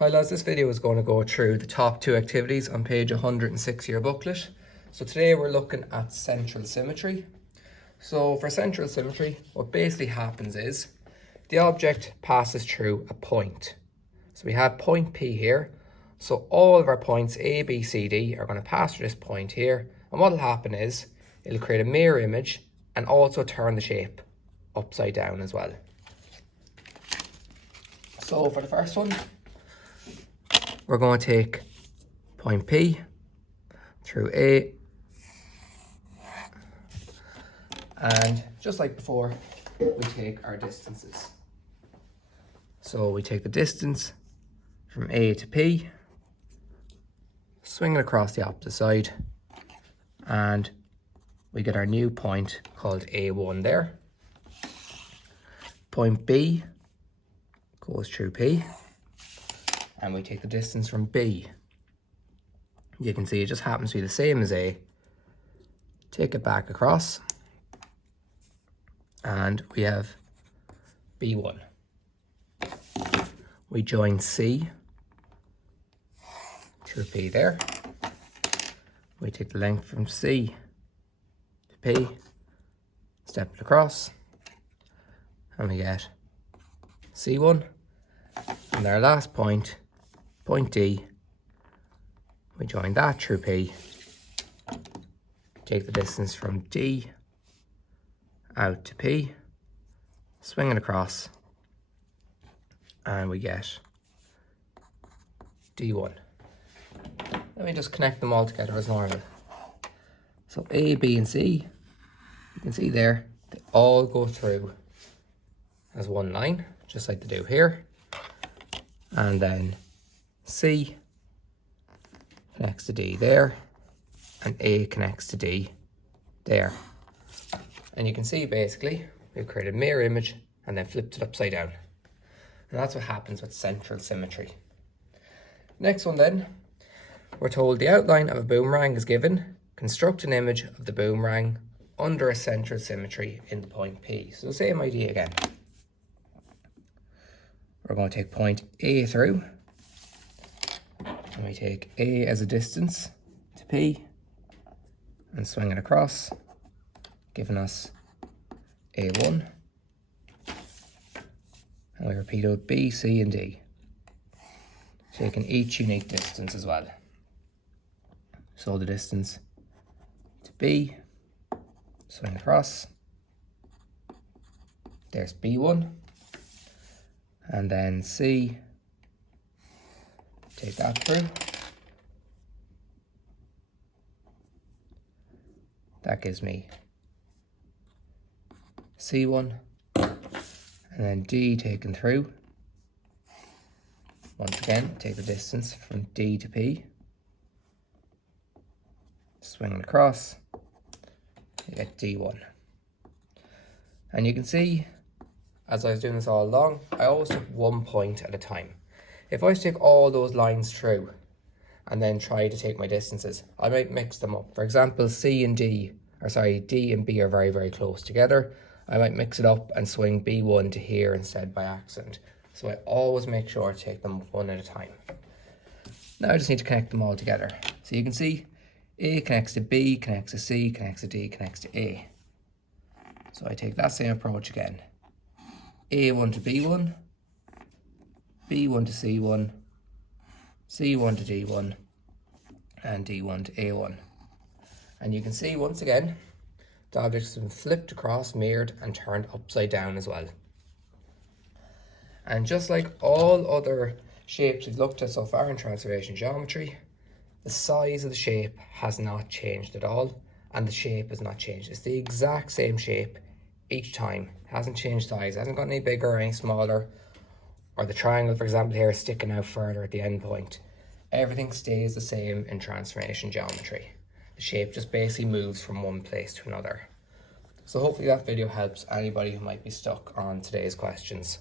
Hi lads, this video is going to go through the top 2 activities on page 106 of your booklet. So today we're looking at central symmetry. So for central symmetry, what basically happens is the object passes through a point. So we have point P here. So all of our points A, B, C, D are going to pass through this point here. And what will happen is it'll create a mirror image and also turn the shape upside down as well. So for the first one, we're going to take point P through A, and just like before, we take our distances. So we take the distance from A to P, swing it across the opposite side, and we get our new point called A1 there. Point B goes through P, and we take the distance from B. You can see it just happens to be the same as A. Take it back across, and we have B1. We join C through P there. We take the length from C to P, step it across, and we get C1. And our last point, point D, we join that through P, take the distance from D out to P, swing it across, and we get D1. Let me just connect them all together as normal. So A, B, and C, you can see there, they all go through as one line, just like they do here. And then C connects to D there, and A connects to D there. And you can see basically we've created a mirror image and then flipped it upside down. And that's what happens with central symmetry. Next one then, we're told the outline of a boomerang is given. Construct an image of the boomerang under a central symmetry in the point P. So same idea again. We're going to take point A through, and we take A as a distance to P and swing it across, giving us A1. And we repeat out B, C, and D, taking each unique distance as well. So the distance to B, swing across, there's B1. And then C, take that through. That gives me C1. And then D taken through. Once again, take the distance from D to P. Swing it across. You get D1. And you can see, as I was doing this all along, I always took one point at a time. If I was to take all those lines through and then try to take my distances, I might mix them up. For example, D and B are very, very close together. I might mix it up and swing B1 to here instead by accident. So I always make sure to take them one at a time. Now I just need to connect them all together. So you can see A connects to B, connects to C, connects to D, connects to A. So I take that same approach again. A1 to B1, B1 to C1, C1 to D1, and D1 to A1. And you can see once again, the object has been flipped across, mirrored, and turned upside down as well. And just like all other shapes we've looked at so far in transformation geometry, the size of the shape has not changed at all, and the shape has not changed. It's the exact same shape each time. It hasn't changed size, it hasn't gotten any bigger or any smaller, or the triangle, for example, here is sticking out further at the end point. Everything stays the same in transformation geometry. The shape just basically moves from one place to another. So hopefully that video helps anybody who might be stuck on today's questions.